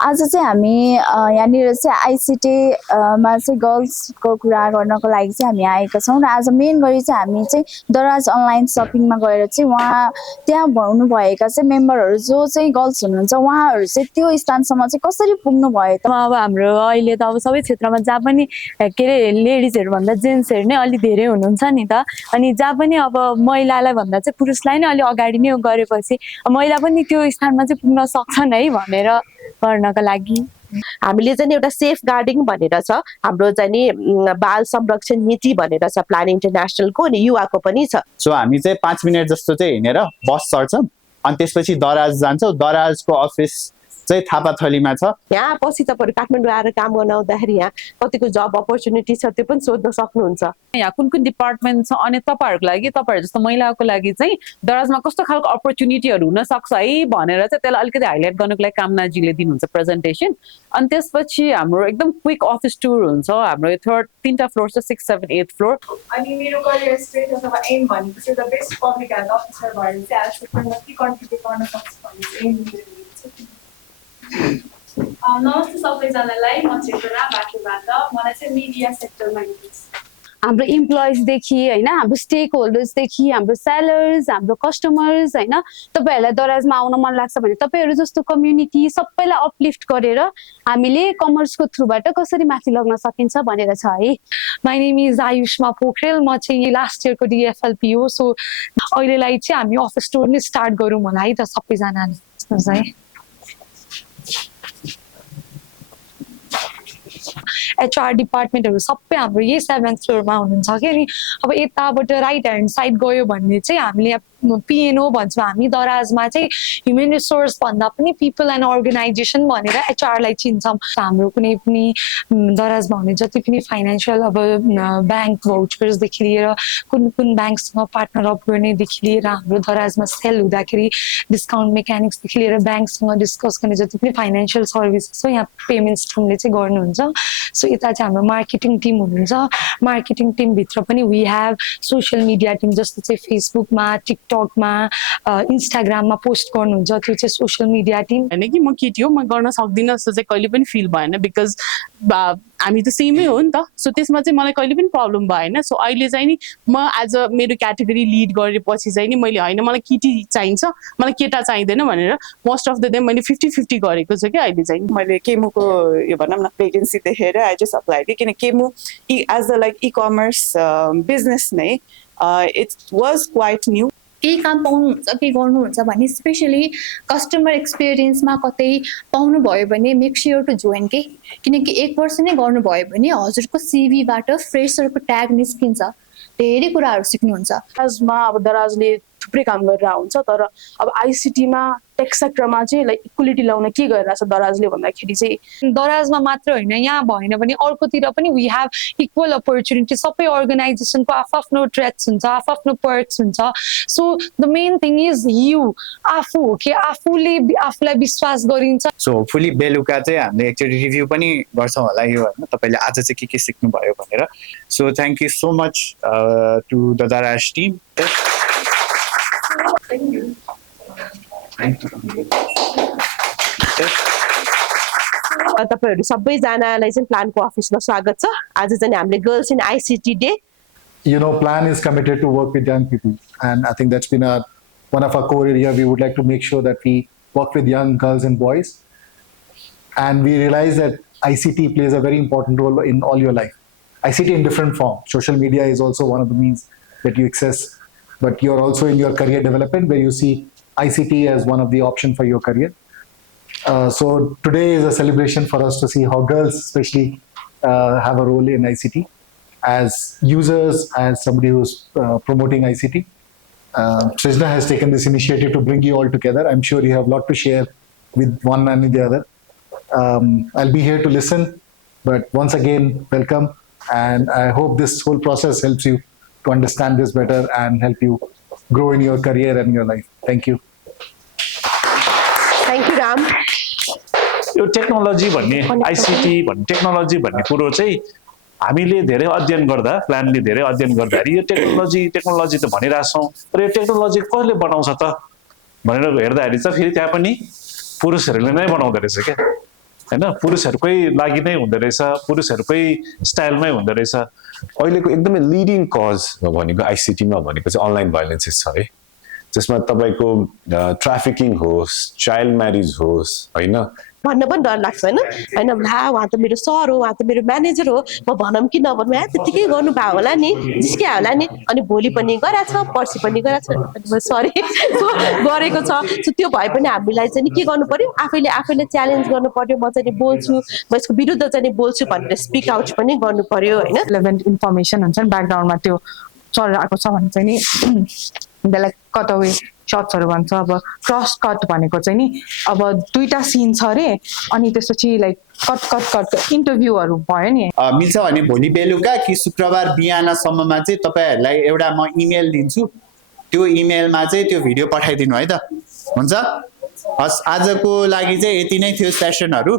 आज चाहिँ हामी यहाँनिर चाहिँ आइसिटी मा चाहिँ गर्ल्सको कुरा गर्नको लागि चाहिँ हामी आएका छौँ र आज मेन गरी चाहिँ हामी चाहिँ दराज अनलाइन सपिङमा गएर चाहिँ त्यहाँ हुनुभएका चाहिँ मेम्बरहरू जो चाहिँ गर्ल्स हुनुहुन्छ उहाँहरू चाहिँ त्यो स्थानसम्म चाहिँ कसरी पुग्नु भयो त। अब हाम्रो अहिले त अब सबै क्षेत्रमा जहाँ पनि के अरे लेडिजहरू भन्दा जेन्ट्सहरू नै अलि धेरै हुनुहुन्छ नि त, अनि जहाँ पनि अब महिलालाई भन्दा चाहिँ पुरुषलाई नै अलि अगाडि नै गरेपछि महिला पनि त्यो स्थानमा चाहिँ पुग्न सक्छन् है भनेर गर्नका लागि हामीले चाहिँ एउटा सेफ गार्डिङ भनेर छ, हाम्रो चाहिँ नि बाल संरक्षण नीति भनेर छ प्लान इन्टरनेसनलको, अनि युवाको पनि छ। सो हामी चाहिँ 5 मिनट जस्तो चाहिँ हिँडेर बस चढ्छौँ अनि त्यसपछि दराज जान्छौँ। दराजको अफिस चाहिँ थापाथलीमा छ। यहाँ पछि तपाईहरु काठमाडौँ आएर काम गर्न आउँदाखेरि यहाँ कतिको जब अपर्च्युनिटी छ त्यो पनि सोध्न सक्नुहुन्छ। यहाँ कुन कुन डिपार्टमेन्ट छ अनि तपाईहरुको लागि, तपाईहरु जस्तो महिलाको लागि चाहिँ दराजमा कस्तो खालको अपर्च्युनिटीहरु हुन सक्छ है भनेर चाहिँ त्यसलाई अलिकति हाइलाइट गर्नको लागि कामनाजीले दिनुहुन्छ प्रेजेन्टेसन। अनि त्यसपछि हाम्रो एकदम क्विक अफिस टुर हुन्छ। हाम्रो थर्ड 3टा फ्लोर छ, 6, 7, 8 फ्लोर। अनि मेरो करियर स्ट्रेट अथवा एम भनेको चाहिँ the best public health officer भएर चाहिँ आज सेक्टरमा के कन्ट्रिब्युट गर्न सक्छु भन्ने चाहिँ एम छ। नमस्ते सबैजनालाई, म चेतना बाटोबाट। मलाई चाहिँ मिडिया सेक्टरमा इन्ट्रेस्ट छ। हाम्रो इम्प्लोइजदेखि होइन, हाम्रो स्टेक होल्डर्सदेखि, हाम्रो सेलर्स, हाम्रो कस्टमर्स होइन, तपाईँहरूलाई दराजमा आउन मन लाग्छ भने तपाईँहरू जस्तो कम्युनिटी सबैलाई अपलिफ्ट गरेर हामीले कमर्सको थ्रुबाट कसरी माथि लग्न सकिन्छ भनेर छ है। माई नेम इज आयुष्मा पोखरेल, म चाहिँ लास्ट इयरको डिएफएलपी हो। सो अहिलेलाई चाहिँ हामी अफिस स्टोर नै स्टार्ट गरौँ होला है त सबैजनाले है। एचआर डिपार्टमेन्टहरू सबै हाम्रो यही 7th फ्लोरमा हुनुहुन्छ कि। अनि अब यताबाट राइट ह्यान्ड साइड गयो भने चाहिँ हामीले पिएनओ भन्छौँ हामी दराजमा चाहिँ, ह्युमन रिसोर्स भन्दा पनि पिपल एन्ड अर्गनाइजेसन भनेर एचआरलाई चिन्छौँ। हाम्रो कुनै पनि दराजमा हुने जति पनि फाइनेन्सियल अब ब्याङ्क भाउचर्सदेखि लिएर कुन कुन ब्याङ्कसँग पार्टनर अप गर्नेदेखि लिएर हाम्रो दराजमा सेल हुँदाखेरि डिस्काउन्ट मेकानिक्सदेखि लिएर ब्याङ्कसँग डिस्कस गर्ने जति पनि फाइनेन्सियल सर्भिसेस हो यहाँ पेमेन्ट्स टिमले चाहिँ गर्नुहुन्छ। सो यता चाहिँ हाम्रो मार्केटिङ टिम हुनुहुन्छ। मार्केटिङ टिमभित्र पनि we have social media team, जस्तो चाहिँ फेसबुकमा, टिकटकमा, इन्स्टाग्राममा पोस्ट गर्नुहुन्छ, त्यो चाहिँ सोसियल मिडिया टिम। हैन कि म केटी हो म गर्न सक्दिनँ जस्तो चाहिँ कहिले पनि फिल भएन, बिकज हामी त सेमै हो नि त। सो त्यसमा चाहिँ मलाई कहिले पनि प्रब्लम भएन। सो अहिले चाहिँ नि म एज अ मेरो क्याटेगोरी लिड गरेपछि चाहिँ नि मैले होइन मलाई केटी चाहिन्छ, मलाई केटा चाहिँदैन भनेर मोस्ट अफ द डे मैले 50-50 गरेको छु क्या। अहिले चाहिँ मैले केमुको यो भनौँ न भेकेन्सी देखेर आई जस्ट अप्लाई कि, किन केमु as a like e commerce business नै इट वाज क्वाइट न्यू। केही काम पाउनुहुन्छ के गर्नुहुन्छ भने स्पेसली कस्टमर एक्सपिरियन्समा कतै पाउनुभयो भने मेक स्योर टु जोइन के, किनकि 1 वर्ष नै गर्नुभयो भने हजुरको सिभीबाट फ्रेसरको ट्याग निस्किन्छ, धेरै कुराहरू सिक्नुहुन्छ। दराजमा अब दराजले थुप्रै काम गरेर हुन्छ, तर अब आइसिटीमा टेक सेक्टरमा चाहिँ लाइक इक्वालिटी ल्याउन के गरिरहेछ दराजले भन्दाखेरि चाहिँ दराजमा मात्र होइन, यहाँ भएन भने अर्कोतिर पनि वी हेभ इक्वल अपर्च्युनिटी। सबै अर्गनाइजेसनको आफ्नो ट्रेट्स हुन्छ, आफ्नो पर्क्स हुन्छ। So the main thing is you आफू हो कि आफूले आफूलाई विश्वास गरिन्छ। सो होपफुली बेलुका चाहिँ हामीले एकचोटि रिभ्यू पनि गर्छौँ होला यो होइन, तपाईँले आज चाहिँ के सिक्नुभयो भनेर। So thank you so much to the Daraz team. तपाईहरु सबैजनालाई चाहिँ प्लानको अफिसमा स्वागत छ। आज चाहिँ हामीले girls in ICT day. You know, Plan is committed to work with young people, and I think that's been one of our core area. We would like to make sure that we work with young girls and boys, and we realize that ICT plays a very important role in all your life. ICT in different form. Social media is also one of the means that you access, but you're also in your career development where you see ICT as one of the options for your career. So today is a celebration for us to see how girls especially have a role in ICT as users, as somebody who's promoting ICT. Srijna has taken this initiative to bring you all together. I'm sure you have a lot to share with one and the other. I'll be here to listen, but once again, welcome. And I hope this whole process helps you to understand this better and help you grow in your career and your life. Thank you. Thank you, Ram. यो technology भन्ने ICT भन्ने technology भन्ने कुरो चाहिँ हामीले धेरै अध्ययन गर्दा, प्लानले धेरै अध्ययन गर्दाखेरि यो टेक्नोलोजी त भनिरहेछौँ, तर यो टेक्नोलोजी कसले बनाउँछ त भनेर हेर्दाखेरि चाहिँ फेरि त्यहाँ पनि पुरुषहरूले नै बनाउँदो रहेछ क्या। हैन पुरुषहरुकै लागि नै हुँदो रहेछ पुरुषहरुकै स्टाइलमै हुँदो रहेछ अहिलेको एकदमै लिडिङ कज भनेको आइसिटीमा भनेको चाहिँ अनलाइन भाइलेन्सेस छ है जसमा तपाईको ट्राफिकिङ होस् चाइल्ड म्यारेज होस् हैन भन्न पनि डर लाग्छ हैन हैन ला उहाँ त मेरो सर हो उहाँ त मेरो म्यानेजर हो म भनम कि नभनौँ त्यतिकै गर्नु भयो होला नि जिस्किया होला नि अनि भोलि पनि गरेछ पर्सि पनि गरेछ अनि सरी गरेको छ सो त्यो भए पनि हामीलाई चाहिँ के गर्नु पर्यो आफैले च्यालेन्ज गर्नु पर्यो म चाहिँ बोल्छु म यसको विरुद्ध चाहिँ बोल्छु भनेर स्पिक आउट पनि गर्नु पर्यो हैन रिलेभेन्ट इन्फर्मेसन हुन्छ नि ब्याकग्राउन्डमा त्यो चलिरहेको छ भने चाहिँ नि त्यसलाई कट अवे शट्सहरू भन्छ अब क्रस कट भनेको चाहिँ नि अब दुईटा सिन छ अरे अनि त्यसपछि लाइक कट इन्टरभ्यूहरू भयो नि मिल्छ भने भोलि बेलुका कि शुक्रबार बिहानसम्ममा चाहिँ तपाईहरुलाई एउटा म इमेल दिन्छु त्यो इमेलमा चाहिँ त्यो भिडियो पठाइदिनु है त हुन्छ हस् आजको लागि चाहिँ यति नै थियो सेसनहरू